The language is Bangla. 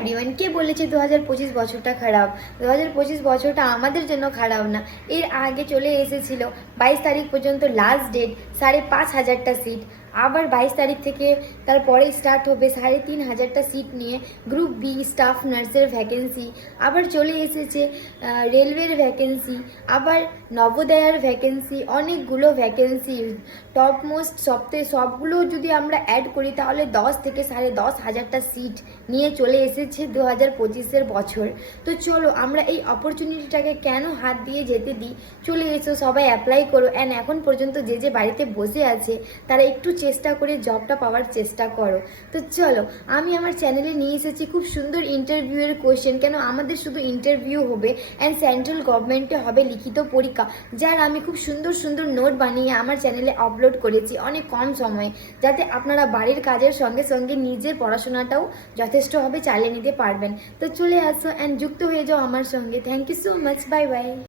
এভরিওয়ান, কে বলেছে 2025 বছরটা খারাপ? 2025 বছরটা আমাদের জন্য খারাপ না। এর আগে চলে এসেছিল 22 তারিখ পর্যন্ত লাস্ট ডেট, 5,500টা সিট। আবার 22 তারিখ থেকে তারপরে স্টার্ট হবে 3,500টা সিট নিয়ে গ্রুপ বি স্টাফ নার্সের ভ্যাকেন্সি। আবার চলে এসেছে রেলওয়ের ভ্যাকেন্সি, আবার নবোদয়ার ভ্যাকেন্সি, অনেকগুলো ভ্যাকেন্সি। টপ মোস্ট সবগুলো যদি আমরা অ্যাড করি তাহলে 10 থেকে 10,500টা সিট নিয়ে চলে এসেছে 2025-এর বছর। তো চলো আমরা এই অপরচুনিটিটাকে কেন হাত দিয়ে যেতে দিই, চলে এসো সবাই অ্যাপ্লাই করো। অ্যান্ড এখন পর্যন্ত যে বাড়িতে বসে আছে তারা একটু চেষ্টা করে জবটা পাওয়ার চেষ্টা করো। তো চলো, আমি আমার চ্যানেলে নিয়ে এসেছি খুব সুন্দর ইন্টারভিউয়ের কোয়েশ্চেন। কেন আমাদের শুধু ইন্টারভিউ হবে অ্যান্ড সেন্ট্রাল গভর্নমেন্টে হবে লিখিত পরীক্ষা, যার আমি খুব সুন্দর সুন্দর নোট বানিয়ে আমার চ্যানেলে আপলোড করেছি অনেক কম সময়ে, যাতে আপনারা বাড়ির কাজের সঙ্গে সঙ্গে নিজের পড়াশোনাটাও যথেষ্টভাবে চালিয়ে নিতে পারবেন। তো চলে আসো অ্যান্ড যুক্ত হয়ে যাও আমার সঙ্গে। Thank you so much, bye by.